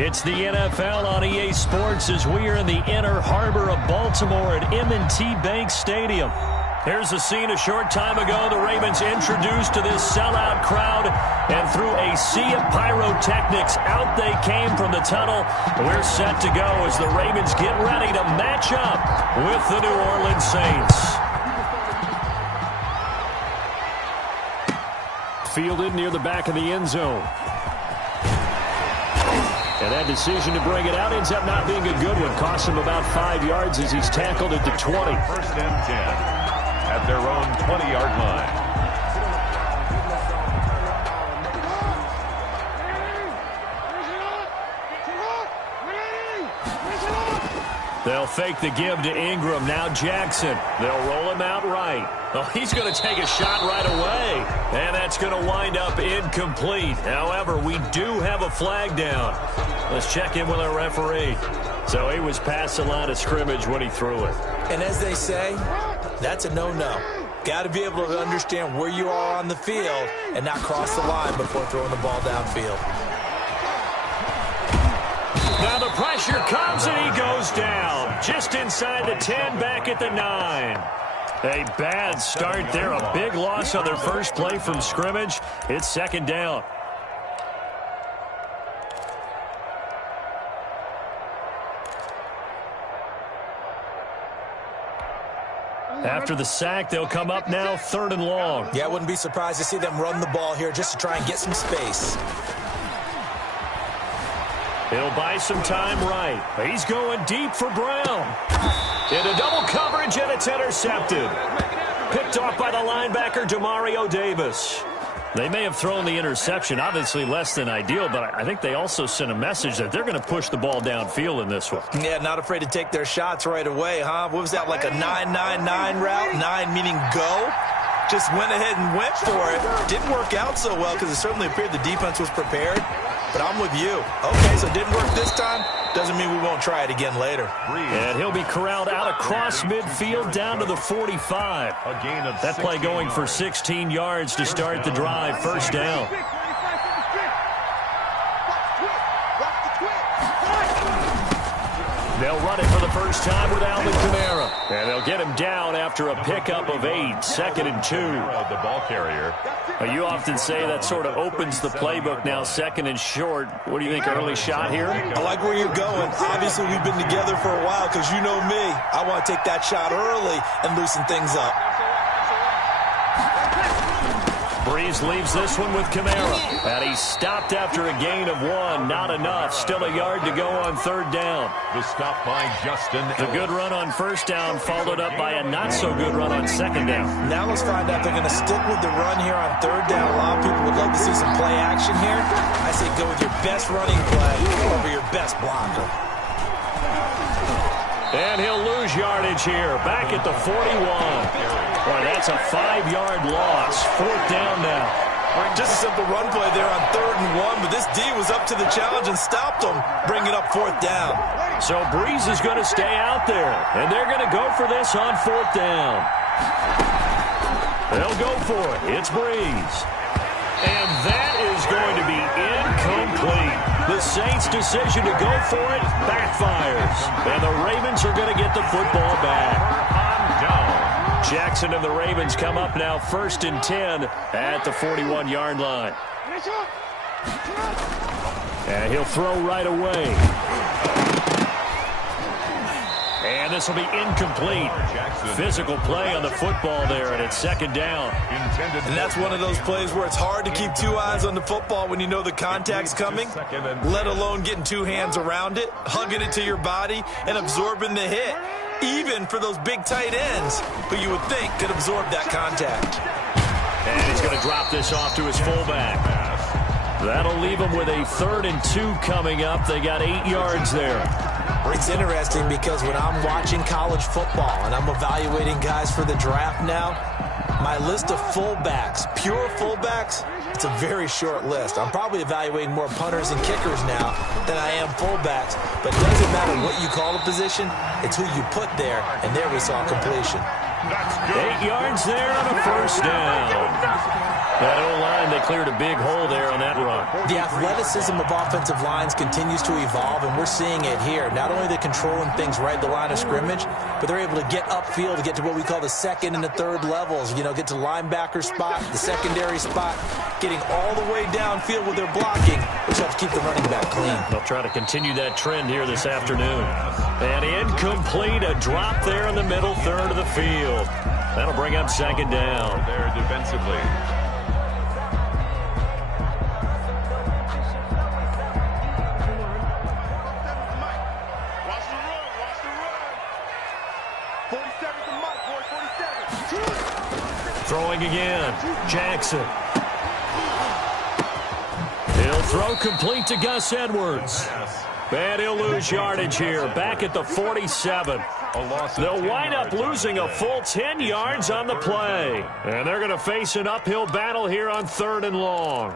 It's the NFL on EA Sports as we are in the inner harbor of Baltimore at M&T Bank Stadium. Here's the scene a short time ago. The Ravens introduced to this sellout crowd, and through a sea of pyrotechnics, out they came from the tunnel. We're set to go as the Ravens get ready to match up with the New Orleans Saints. Fielded near the back of the end zone. And that decision to bring it out ends up not being a good one. Cost him about 5 yards as he's tackled at the 20. First and 10 at their own 20-yard line. They'll fake the give to Ingram. Now Jackson. They'll roll him out right. Oh, he's going to take a shot right away. And that's going to wind up incomplete. However, we do have a flag down. Let's check in with our referee. So he was past the line of scrimmage when he threw it. And as they say, that's a no-no. Got to be able to understand where you are on the field and not cross the line before throwing the ball downfield. Now the pressure comes and he goes down. Just inside the 10, back at the 9. A bad start there. A big loss on their first play from scrimmage. It's second down. After the sack, they'll come up now third and long. Yeah, I wouldn't be surprised to see them run the ball here just to try and get some space. He'll buy some time right. He's going deep for Brown. Into double coverage, and it's intercepted. Picked off by the linebacker, Demario Davis. They may have thrown the interception, obviously less than ideal, but I think they also sent a message that they're going to push the ball downfield in this one. Yeah, not afraid to take their shots right away, huh? What was that, like a 9-9-9 route? 9 meaning go? Just went ahead and went for it. Didn't work out so well because it certainly appeared the defense was prepared. But I'm with you. Okay, so it didn't work this time. Doesn't mean we won't try it again later. And he'll be corralled out across midfield down to the 45. That play going for 16 yards to start the drive. First down. They'll run it for the first time with Alvin Kamara. And they'll get him down after a pickup of 8. Second and 2. The ball carrier. You often say that sort of opens the playbook now, second and short. What do you think, early shot here? I like where you're going. Obviously, we've been together for a while because you know me. I want to take that shot early and loosen things up. Breeze leaves this one with Kamara. And he's stopped after a gain of 1. Not enough. Still a yard to go on third down. The stop by Justin. The good run on first down followed up by a not-so-good run on second down. Now let's find out if they're going to stick with the run here on third down. A lot of people would love to see some play action here. I say go with your best running play over your best blocker. And he'll lose yardage here. Back at the 41. Boy, that's a 5-yard loss. Fourth down now. Just a simple run play there on third and 1, but this D was up to the challenge and stopped him, bringing up fourth down. So Breeze is going to stay out there, and they're going to go for this on fourth down. They'll go for it. It's Breeze. And that is going to be incomplete. The Saints' decision to go for it backfires. And the Ravens are going to get the football back. Jackson and the Ravens come up now first and 10 at the 41-yard line. And he'll throw right away. And this will be incomplete. Physical play on the football there, and it's second down. And that's one of those plays where it's hard to keep 2 eyes on the football when you know the contact's coming, let alone getting 2 hands around it, hugging it to your body, and absorbing the hit. Even for those big tight ends who you would think could absorb that contact. And he's going to drop this off to his fullback. That'll leave him with a 3rd and 2 coming up. They got 8 yards there. It's interesting because when I'm watching college football and I'm evaluating guys for the draft now, my list of fullbacks, pure fullbacks, it's a very short list. I'm probably evaluating more punters and kickers now than I am fullbacks. But it doesn't matter what you call a position, it's who you put there, and there we saw completion. 8 yards there on a first down. That O-line, they cleared a big hole there on that run. The athleticism of offensive lines continues to evolve, and we're seeing it here. Not only are they controlling things right at the line of scrimmage, but they're able to get upfield to get to what we call the second and the third levels. You know, get to the linebacker spot, the secondary spot, getting all the way downfield with their blocking, which helps keep the running back clean. They'll try to continue that trend here this afternoon. And incomplete, a drop there in the middle third of the field. That'll bring up second down. There defensively. Throwing again, Jackson. He'll throw complete to Gus Edwards. And he'll lose yardage here, back at the 47. They'll wind up losing a full 10 yards on the play. And they're going to face an uphill battle here on 3rd and long.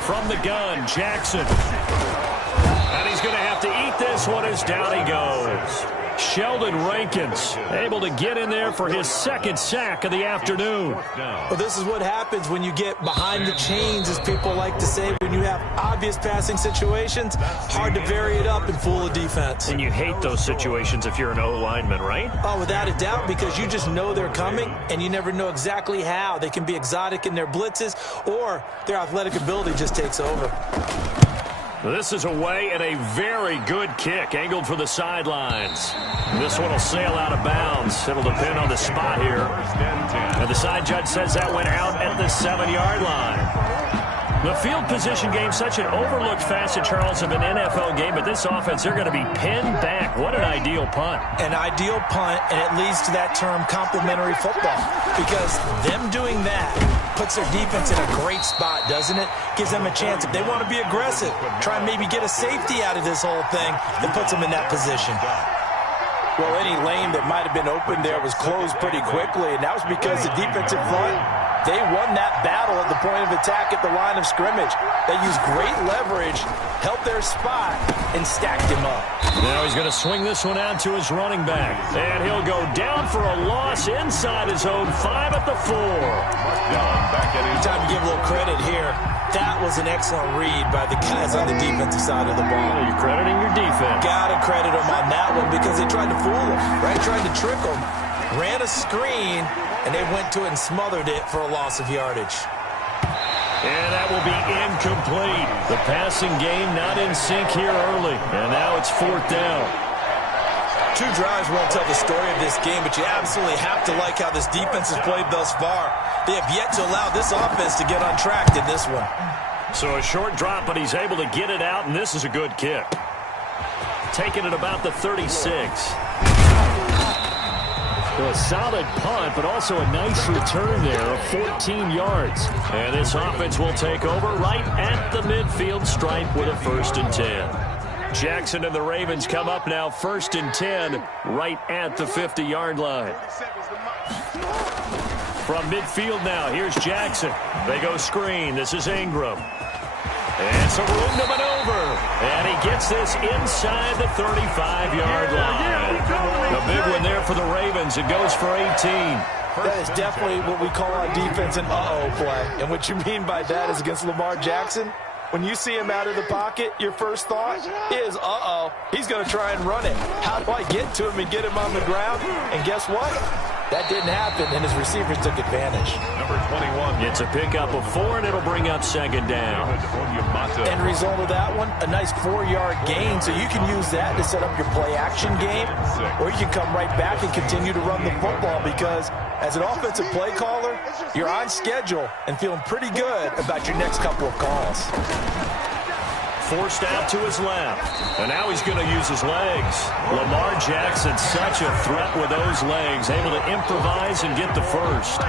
From the gun, Jackson. And he's going to have to eat this one as down he goes. Sheldon Rankins able to get in there for his second sack of the afternoon. Well, this is what happens when you get behind the chains, as people like to say. When you have obvious passing situations, hard to vary it up and fool a defense. And you hate those situations if you're an O-lineman, right? Oh, without a doubt, because you just know they're coming, and you never know exactly how. They can be exotic in their blitzes, or their athletic ability just takes over. This is away and a very good kick, angled for the sidelines. This one will sail out of bounds. It'll depend on the spot here. And the side judge says that went out at the 7-yard line. The field position game, such an overlooked facet, Charles, of an NFL game, but this offense, they're going to be pinned back. What an ideal punt. An ideal punt, and it leads to that term complementary football, because them doing that puts their defense in a great spot, doesn't it? Gives them a chance. If they want to be aggressive, try and maybe get a safety out of this whole thing, it puts them in that position. Well, any lane that might have been open there was closed pretty quickly, and that was because the defensive front, they won that battle at the point of attack at the line of scrimmage. They used great leverage, held their spot, and stacked him up. Now he's going to swing this one out to his running back. And he'll go down for a loss inside his own 5 at the 4. Time to give a little credit here. That was an excellent read by the guys on the defensive side of the ball. You're crediting your defense. Got to credit them on that one because they tried to fool him, right? Tried to trick him. Ran a screen, and they went to it and smothered it for a loss of yardage. And that will be incomplete. The passing game not in sync here early. And now it's 4th down. 2 drives won't tell the story of this game, but you absolutely have to like how this defense has played thus far. They have yet to allow this offense to get on track in this one. So a short drop, but he's able to get it out, and this is a good kick. Taking it about the 36. A solid punt, but also a nice return there of 14 yards. And this offense will take over right at the midfield stripe with a 1st and 10. Jackson and the Ravens come up now 1st and 10 right at the 50-yard line. From midfield now, here's Jackson. They go screen. This is Ingram. And some room to maneuver. And he gets this inside the 35-yard line. A big one there for the Ravens. It goes for 18. That is definitely what we call on defense an uh-oh play. And what you mean by that is against Lamar Jackson, when you see him out of the pocket, your first thought is, uh-oh, he's going to try and run it. How do I get to him and get him on the ground? And guess what? That didn't happen, and his receivers took advantage. Number 21. It's a pickup of 4, and it'll bring up 2nd down. End result of that one, a nice 4-yard gain, so you can use that to set up your play-action game, or you can come right back and continue to run the football because as an offensive play caller, you're on schedule and feeling pretty good about your next couple of calls. Forced out to his left. And now he's going to use his legs. Lamar Jackson, such a threat with those legs, able to improvise and get the first.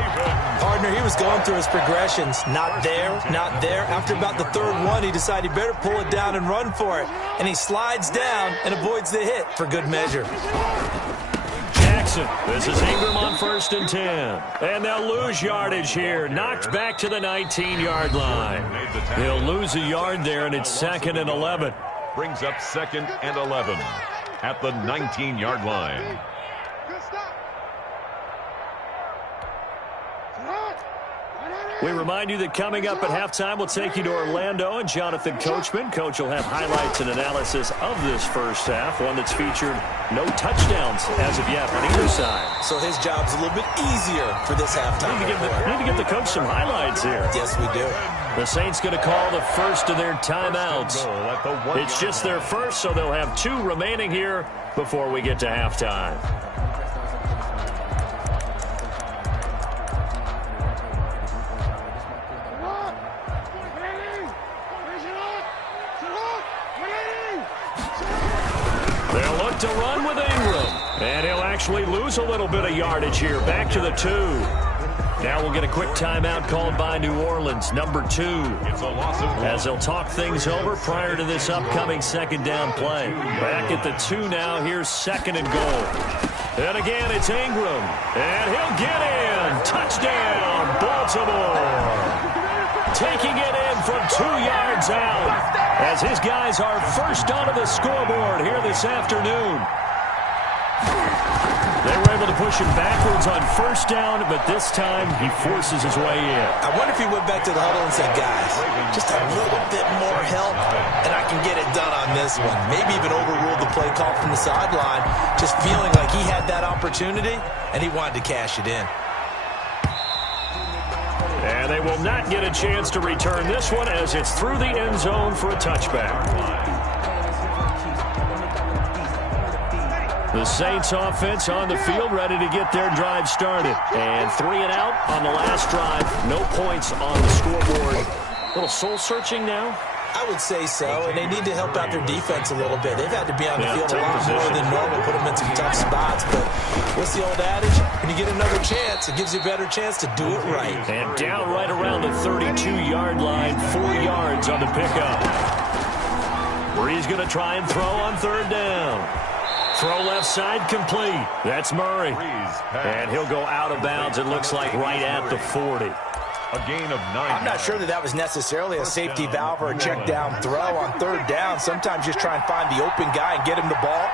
Partner, he was going through his progressions. Not there, not there. After about the 3rd one, he decided he better pull it down and run for it. And he slides down and avoids the hit for good measure. Jackson. This is Ingram on 1st and 10. And they'll lose yardage here. Knocked back to the 19-yard line. He'll lose a yard there, and it's 2nd and 11. Brings up 2nd and 11 at the 19-yard line. We remind you that coming up at halftime, we'll take you to Orlando and Jonathan Coachman. Coach will have highlights and analysis of this first half, one that's featured no touchdowns as of yet on either side. So his job's a little bit easier for this halftime. We need to give the coach some highlights here. Yes, we do. The Saints going to call the first of their timeouts. It's just their first, so they'll have 2 remaining here before we get to halftime. They'll look to run with Ingram. And he'll actually lose a little bit of yardage here. Back to the 2. Now we'll get a quick timeout called by New Orleans, number 2. It's a loss of 1. As they'll talk things over prior to this upcoming 2nd down play. Back at the 2 now. Here's 2nd and goal. And again, it's Ingram. And he'll get in. Touchdown, Baltimore. Taking it in from 2 yards out. As his guys are first onto the scoreboard here this afternoon. They were able to push him backwards on 1st down, but this time he forces his way in. I wonder if he went back to the huddle and said, guys, just a little bit more help, and I can get it done on this one. Maybe even overruled the play call from the sideline, just feeling like he had that opportunity, and he wanted to cash it in. And they will not get a chance to return this one as it's through the end zone for a touchback. The Saints offense on the field ready to get their drive started. And 3 and out on the last drive. No points on the scoreboard. A little soul-searching now? I would say so, and they need to help out their defense a little bit. They've had to be on the field a lot more than normal, put them in some tough spots. But what's the old adage? When you get another chance, it gives you a better chance to do it right. And down right around the 32-yard line, 4 yards on the pickup. Bree's going to try and throw on 3rd down. Throw left side complete. That's Murray. And he'll go out of bounds, it looks like, right at the 40. A gain of 9. I'm not sure that was necessarily a safety valve or a check down throw on 3rd down. Sometimes just try and find the open guy and get him the ball.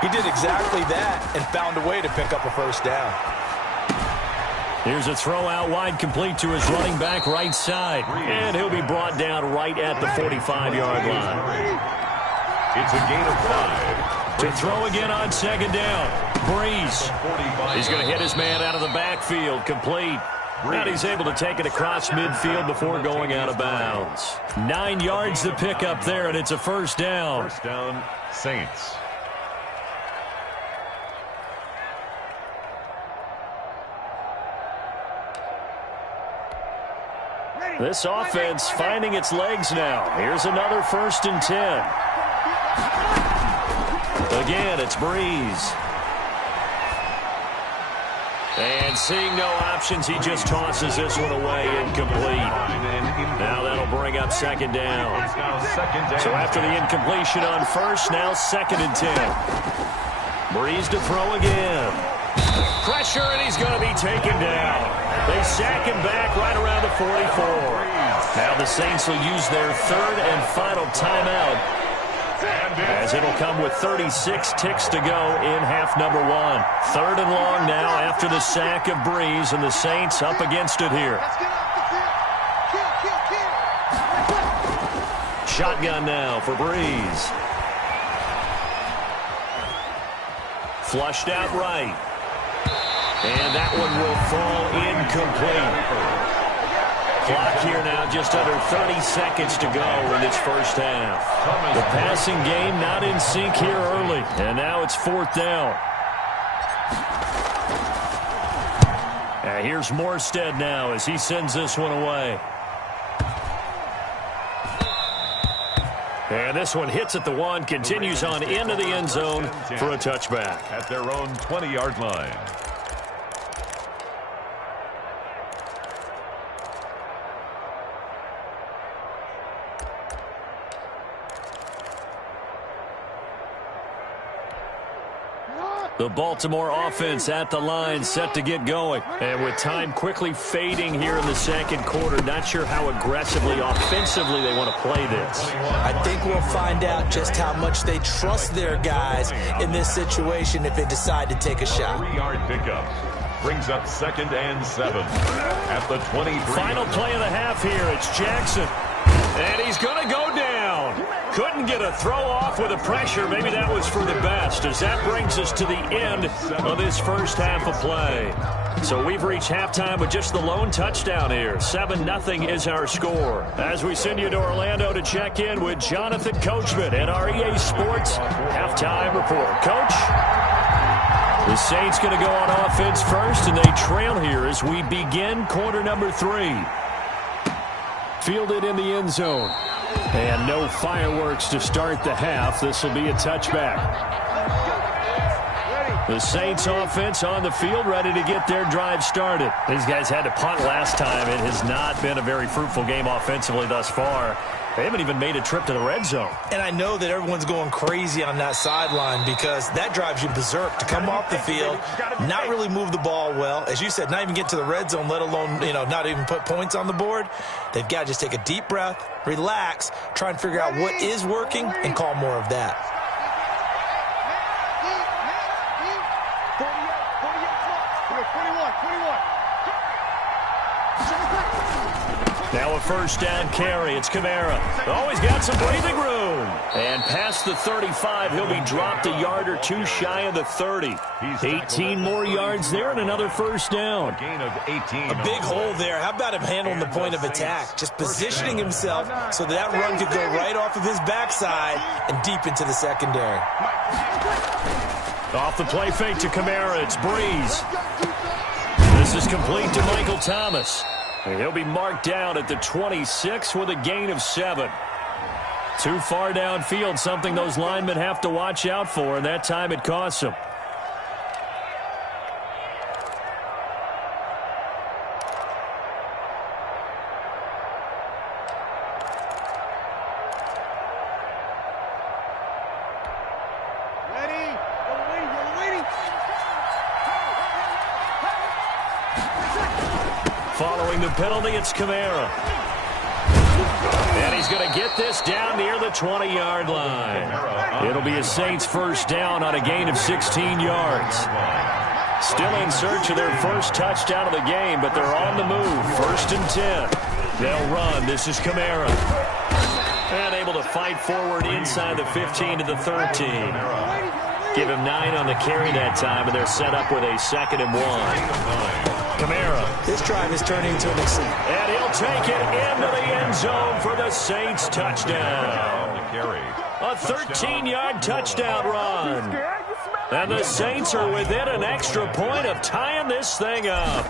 He did exactly that and found a way to pick up a 1st down. Here's a throw out wide complete to his running back right side. And he'll be brought down right at the 45-yard line. It's a gain of 5. To throw again on 2nd down. Breeze. He's going to hit his man out of the backfield. Complete. And he's able to take it across midfield before going out of bounds. 9 yards to pick up there, and it's a 1st down. 1st down, Saints. This offense finding its legs now. Here's another 1st and 10. Again, it's Breeze. And seeing no options, he just tosses this one away incomplete. Now that'll bring up 2nd down. So after the incompletion on 1st, now 2nd and 10. Breeze to throw again. Pressure, and he's going to be taken down. They sack him back right around the 44. Now the Saints will use their 3rd and final timeout, as it'll come with 36 ticks to go in half number 1. 3rd and long now after the sack of Breeze, and the Saints up against it here. Shotgun now for Breeze. Flushed out right. And that one will fall incomplete. Clock here now, just under 30 seconds to go in this first half. The passing game not in sync here early, and now it's 4th down. And here's Morstead now as he sends this one away. And this one hits at the 1, continues on into the end zone for a touchback. At their own 20-yard line. The Baltimore offense at the line, set to get going. And with time quickly fading here in the second quarter, not sure how aggressively, offensively they want to play this. I think we'll find out just how much they trust their guys in this situation if they decide to take a shot. 3-yard pickup. Brings up 2nd and 7 at the 23. Final play of the half here. It's Jackson. And he's going to go down. Couldn't get a throw off with the pressure. Maybe that was for the best, as that brings us to the end of this first half of play. So we've reached halftime with just the lone touchdown here. 7-0 is our score. As we send you to Orlando to check in with Jonathan Coachman at our EA Sports Halftime Report. Coach? The Saints going to go on offense first, and they trail here as we begin quarter number 3. Fielded in the end zone. And no fireworks to start the half. This will be a touchback. The Saints offense on the field, ready to get their drive started. These guys had to punt last time. It has not been a very fruitful game offensively thus far. They haven't even made a trip to the red zone. And I know that everyone's going crazy on that sideline because that drives you berserk to come off the field, not really move the ball well. As you said, not even get to the red zone, let alone, not even put points on the board. They've got to just take a deep breath, relax, try and figure out what is working, and call more of that. Now a first down carry. It's Kamara. Always got some breathing room. And past the 35, he'll be dropped a yard or two shy of the 30. 18 more yards there and another first down. Gain of 18. A big hole there. How about him handling the point of attack? Just positioning himself so that run could go right off of his backside and deep into the secondary. Off the play fake to Kamara. It's Breeze. This is complete to Michael Thomas. And he'll be marked down at the 26 with a gain of 7. Too far downfield, something those linemen have to watch out for, and that time it costs them. Following the penalty, it's Kamara. And he's going to get this down near the 20-yard line. It'll be a Saints first down on a gain of 16 yards. Still in search of their first touchdown of the game, but they're on the move. First and 10. They'll run. This is Kamara. And able to fight forward inside the 15 to the 13. Give him 9 on the carry that time, and they're set up with a 2nd and 1. Kamara. This drive is turning into an exciting. And he'll take it into the end zone for the Saints touchdown. A 13-yard touchdown run. And the Saints are within an extra point of tying this thing up.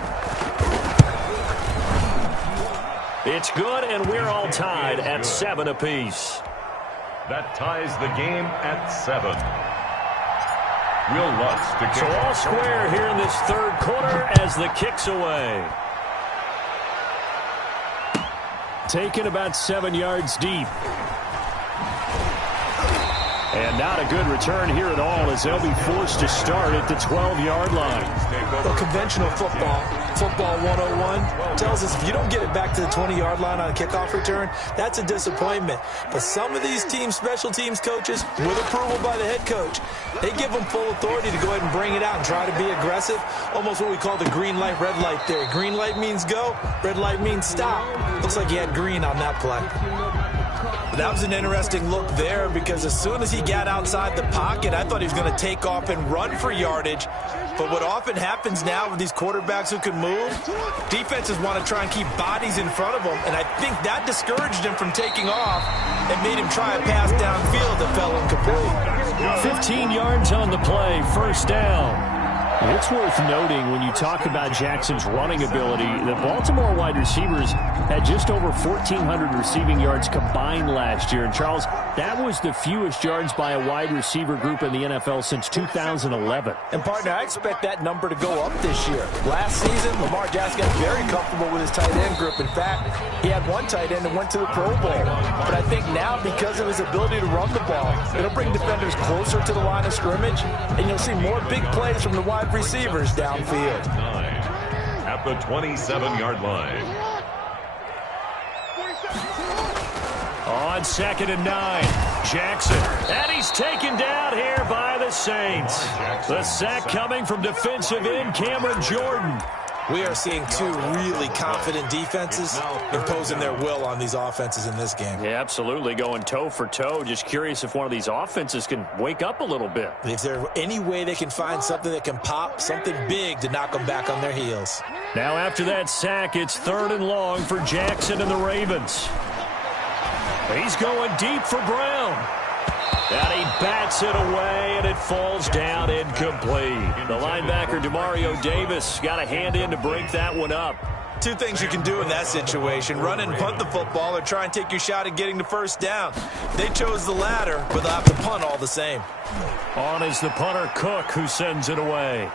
It's good, and we're all tied at 7 apiece. That ties the game at 7. Will Lutz to kick. So all square here in this third quarter as the kick's away. Taken about 7 yards deep. And not a good return here at all as they'll be forced to start at the 12-yard line. Well, conventional football 101, tells us if you don't get it back to the 20-yard line on a kickoff return, that's a disappointment. But some of these special teams coaches, with approval by the head coach, they give them full authority to go ahead and bring it out and try to be aggressive, almost what we call the green light, red light theory. Green light means go, red light means stop. Looks like he had green on that play. That was an interesting look there because as soon as he got outside the pocket, I thought he was going to take off and run for yardage. But what often happens now with these quarterbacks who can move, defenses want to try and keep bodies in front of them, and I think that discouraged him from taking off and made him try a pass downfield that fell incomplete. 15 yards on the play, first down. It's worth noting when you talk about Jackson's running ability, the Baltimore wide receivers had just over 1,400 receiving yards combined last year. And, Charles, that was the fewest yards by a wide receiver group in the NFL since 2011. And, partner, I expect that number to go up this year. Last season, Lamar Jackson got very comfortable with his tight end group. In fact, he had one tight end that went to the Pro Bowl. But I think now now because of his ability to run the ball. It'll bring defenders closer to the line of scrimmage, and you'll see more big plays from the wide receivers downfield. At the 27-yard line. On 2nd and 9, Jackson. And he's taken down here by the Saints. The sack coming from defensive end Cameron Jordan. We are seeing two really confident defenses imposing their will on these offenses in this game. Yeah, absolutely, going toe for toe. Just curious if one of these offenses can wake up a little bit. If there's any way they can find something that can pop, something big to knock them back on their heels. Now after that sack, it's 3rd and long for Jackson and the Ravens. He's going deep for Brown. And he bats it away, and it falls down incomplete. The linebacker, Demario Davis, got a hand in to break that one up. Two things you can do in that situation: run and punt the football, or try and take your shot at getting the first down. They chose the latter, but they'll have to punt all the same. On is the punter, Cook, who sends it away.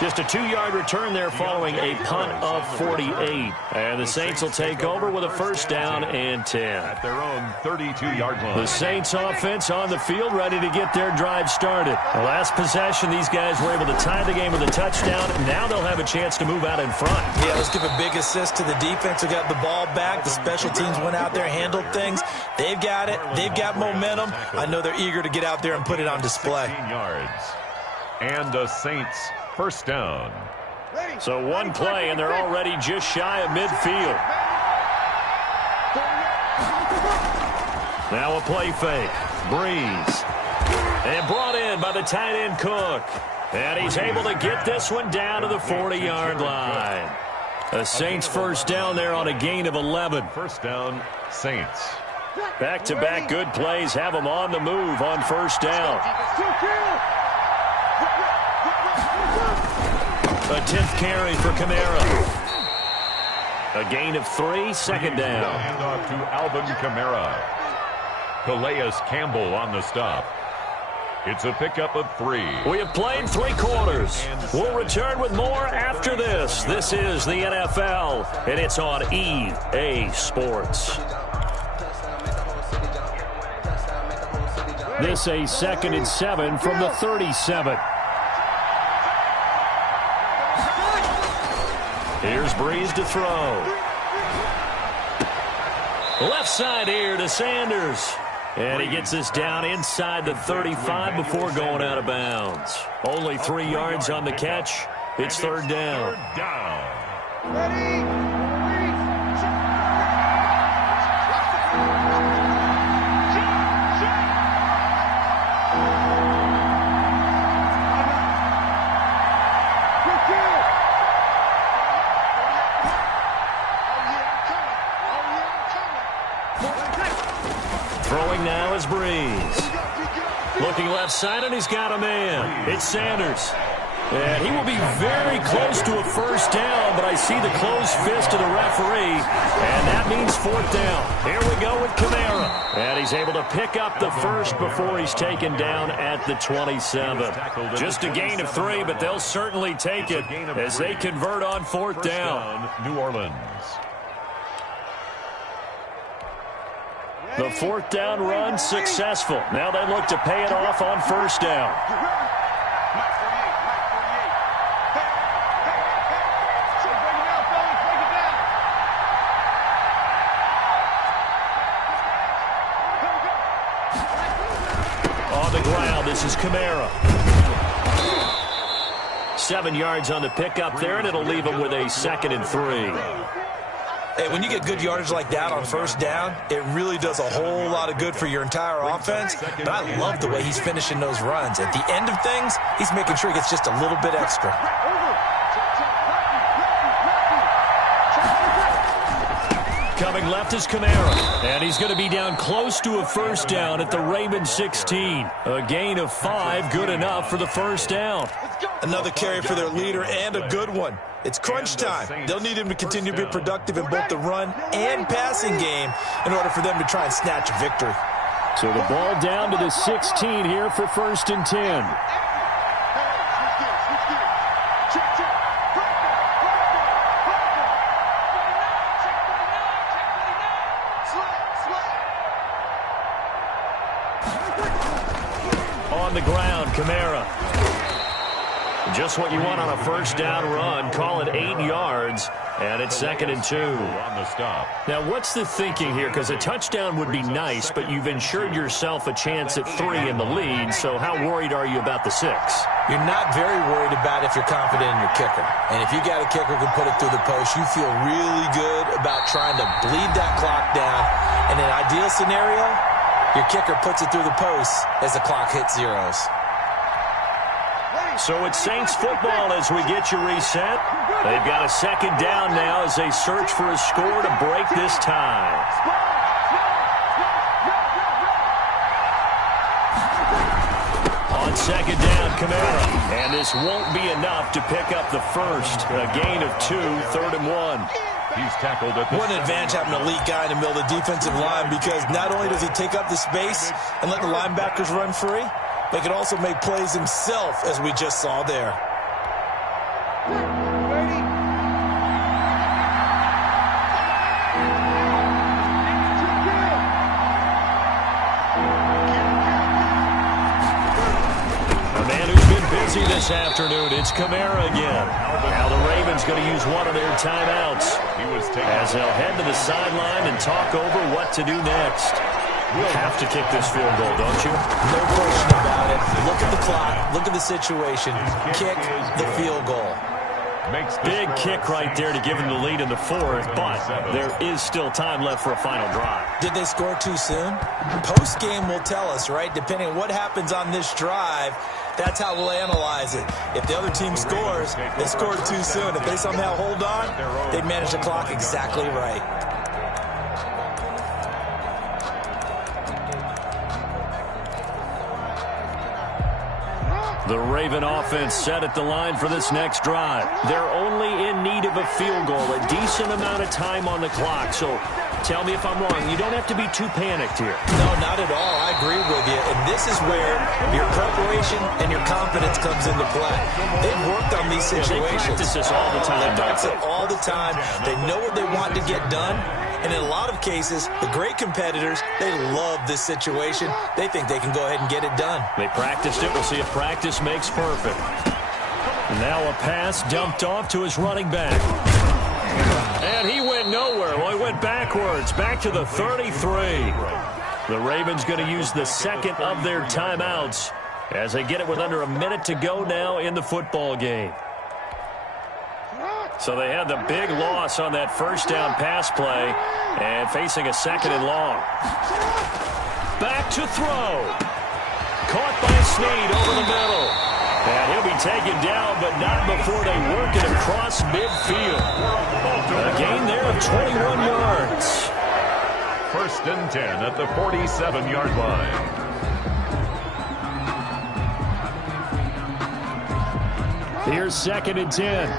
Just a 2-yard return there following a punt of 48. And the Saints will take over with a 1st down and 10. At their own 32-yard line. The Saints offense on the field, ready to get their drive started. The last possession, these guys were able to tie the game with a touchdown. Now they'll have a chance to move out in front. Yeah, let's give a big assist to the defense who got the ball back. The special teams went out there, handled things. They've got it. They've got momentum. I know they're eager to get out there and put it on display. 16 yards. And the Saints 1st down. So one play, and they're already just shy of midfield. Now a play fake. Breeze. And brought in by the tight end Cook. And he's able to get this one down to the 40-yard line. The Saints 1st down there on a gain of 11. 1st down, Saints. Back-to-back good plays have them on the move on 1st down. A 10th carry for Kamara. A gain of 3, 2nd down. Hand off to Alvin Kamara. Calais Campbell on the stop. It's a pickup of 3. We have played 3 quarters. We'll return with more after this. This is the NFL, and it's on EA Sports. This a 2nd and 7 from the 37. Here's Breeze to throw. Left side here to Sanders. And he gets this down inside the 35 before going out of bounds. Only 3 yards on the catch. It's 3rd down. 3rd down. Ready? Throwing now is Breeze. Looking left side, and he's got a man. It's Sanders. And he will be very close to a 1st down, but I see the closed fist of the referee, and that means 4th down. Here we go with Kamara. And he's able to pick up the 1st before he's taken down at the 27. Just a gain of 3, but they'll certainly take it as they convert on 4th down. New Orleans. The 4th down run successful. Now they look to pay it off on 1st down. On the ground, this is Kamara. 7 yards on the pickup there, and it'll leave him with a 2nd and 3. Hey, when you get good yardage like that on 1st down, it really does a whole lot of good for your entire offense. But I love the way he's finishing those runs. At the end of things, he's making sure he gets just a little bit extra. Coming left is Kamara. And he's going to be down close to a 1st down at the Ravens 16. A gain of 5, good enough for the 1st down. Another carry for their leader, and a good one. It's crunch time. They'll need him to continue to be productive in both the run and passing game in order for them to try and snatch a victory. So the ball down to the 16 here for 1st and 10. on the ground. Kamara. Just what you want on a first down run. Call it 8 yards, and it's 2nd and 2. On the stop. Now, what's the thinking here? Because a touchdown would be nice, but you've ensured yourself a chance at 3 in the lead, so how worried are you about the 6? You're not very worried about if you're confident in your kicker. And if you got a kicker who can put it through the post, you feel really good about trying to bleed that clock down. In an ideal scenario, your kicker puts it through the post as the clock hits zeros. So it's Saints football as we get you reset. They've got a 2nd down now as they search for a score to break this tie. On 2nd down, Kamara. And this won't be enough to pick up the first. A gain of 2, 3rd and 1. He's tackled at the... What an advantage having an elite guy in the middle of the defensive line, because not only does he take up the space and let the linebackers run free, but he can also make plays himself, as we just saw there. A man who's been busy this afternoon, it's Kamara again. Now the Ravens going to use one of their timeouts as they'll head to the sideline and talk over what to do next. We'll have to kick this field goal, don't you? No question about it. Look at the clock. Look at the situation. Kick the field goal. Big kick right there to give them the lead in the 4th, but there is still time left for a final drive. Did they score too soon? Post-game will tell us, right? Depending on what happens on this drive, that's how we'll analyze it. If the other team scores, they scored too soon. If they somehow hold on, they manage the clock exactly right. The Raven offense set at the line for this next drive. They're only in need of a field goal, a decent amount of time on the clock. So tell me if I'm wrong. You don't have to be too panicked here. No, not at all. I agree with you. And this is where your preparation and your confidence comes into play. They've worked on these situations. They practice this all the time. They practice it all the time. They know what they want to get done. And in a lot of cases, the great competitors, they love this situation. They think they can go ahead and get it done. They practiced it. We'll see if practice makes perfect. Now a pass dumped off to his running back. And he went nowhere. Well, he went backwards, back to the 33. The Ravens going to use the 2nd of their timeouts as they get it with under a minute to go now in the football game. So they had the big loss on that first down pass play and facing a 2nd and long. Back to throw. Caught by Snead over the middle. And he'll be taken down, but not before they work it across midfield. A gain there of 21 yards. 1st and 10 at the 47-yard line. Here's 2nd and 10.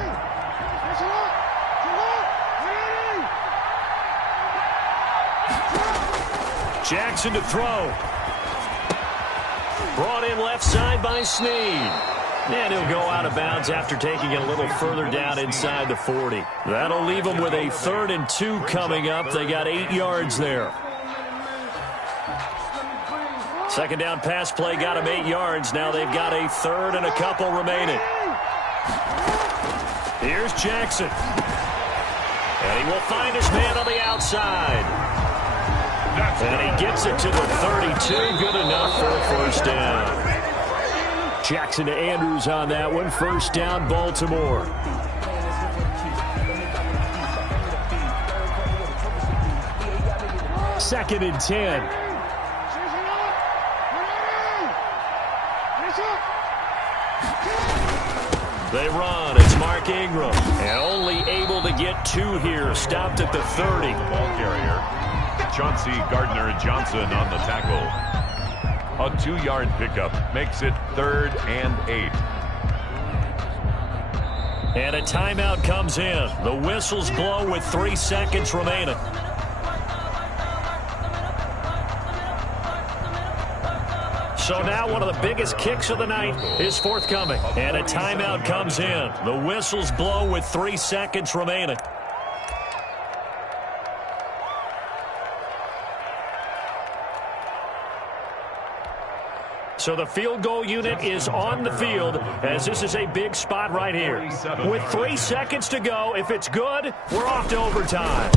Jackson to throw. Brought in left side by Snead. And he'll go out of bounds after taking it a little further down inside the 40. That'll leave them with a 3rd and 2 coming up. They got 8 yards there. 2nd down pass play got them 8 yards. Now they've got a 3rd and a couple remaining. Here's Jackson. And he will find his man on the outside. And he gets it to the 32. Good enough for a 1st down. Jackson to Andrews on that one. 1st down, Baltimore. Second and 10. They run. It's Mark Ingram. And only able to get 2 here. Stopped at the 30. Ball carrier. Chauncey Gardner-Johnson on the tackle. A 2-yard pickup makes it 3rd and 8. And a timeout comes in. The whistles blow with 3 seconds remaining. So now one of the biggest kicks of the night is forthcoming. And a timeout comes in. The whistles blow with 3 seconds remaining. So the field goal unit is on the field as this is a big spot right here. With 3 seconds to go, if it's good, we're off to overtime.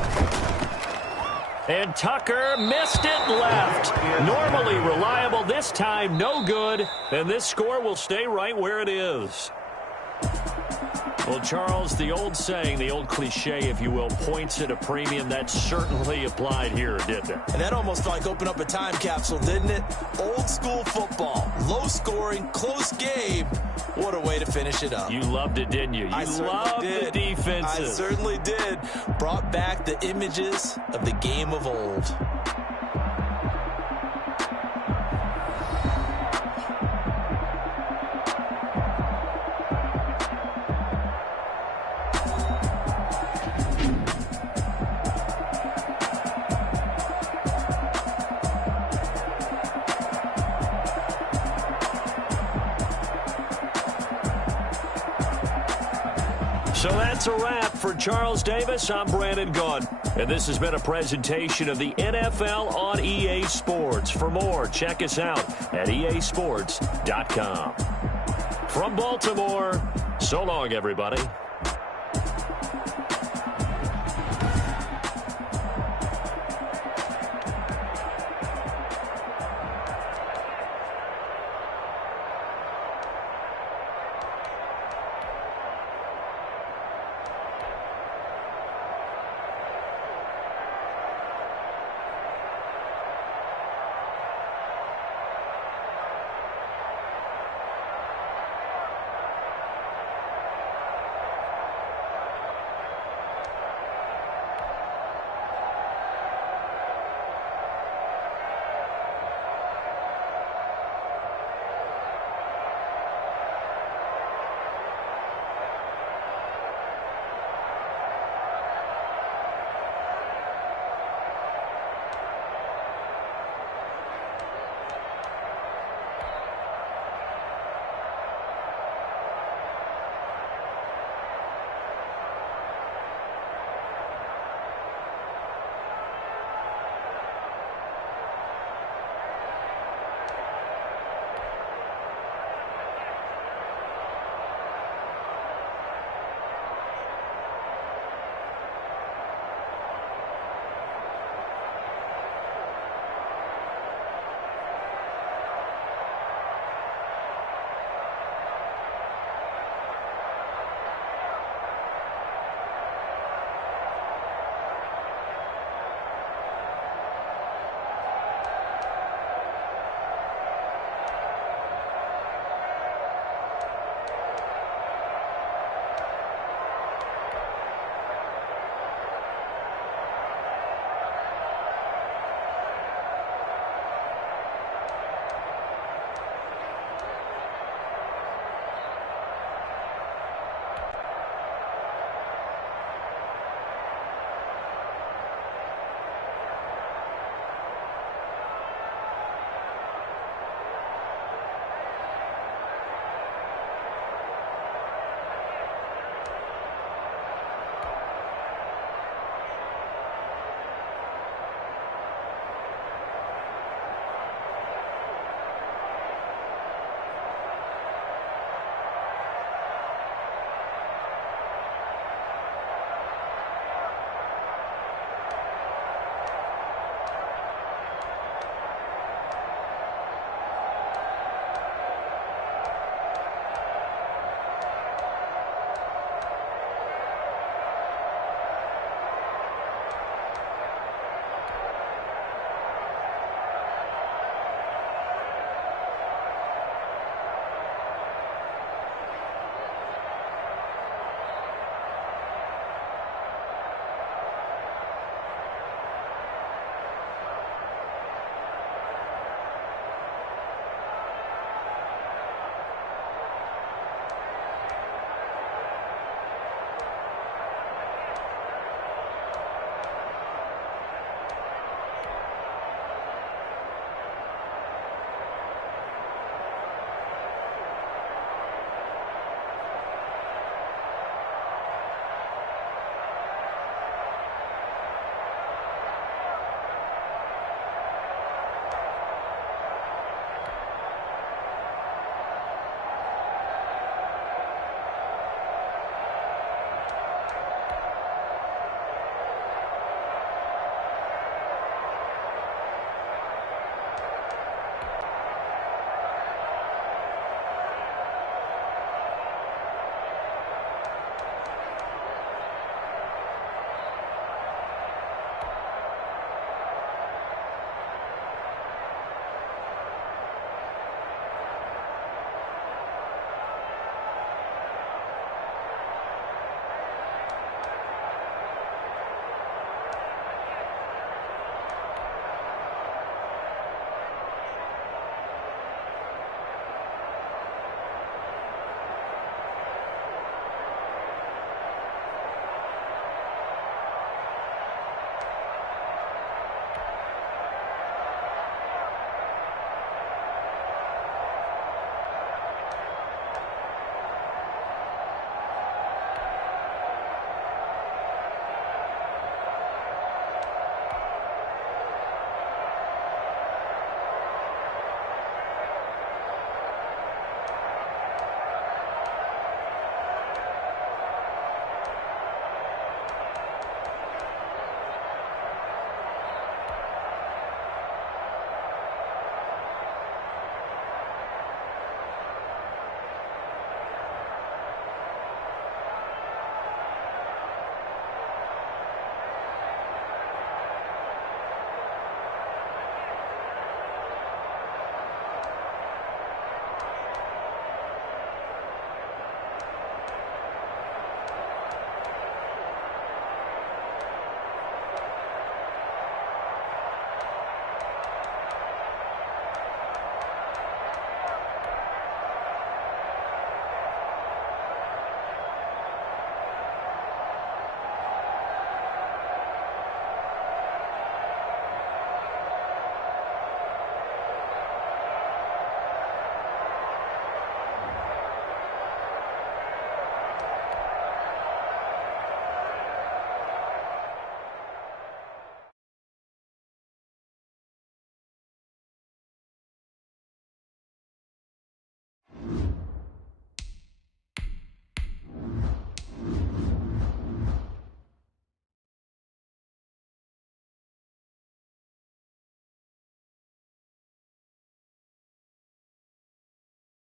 And Tucker missed it left. Normally reliable, this time no good. And this score will stay right where it is. Well, Charles, the old saying, the old cliche, if you will, points at a premium, that certainly applied here, didn't it? And that almost like opened up a time capsule, didn't it? Old school football, low scoring, close game. What a way to finish it up. You loved it, didn't you? You loved the defenses. I certainly did. Brought back the images of the game of old. So that's a wrap for Charles Davis. I'm Brandon Gaudin. And this has been a presentation of the NFL on EA Sports. For more, check us out at easports.com. From Baltimore, so long, everybody.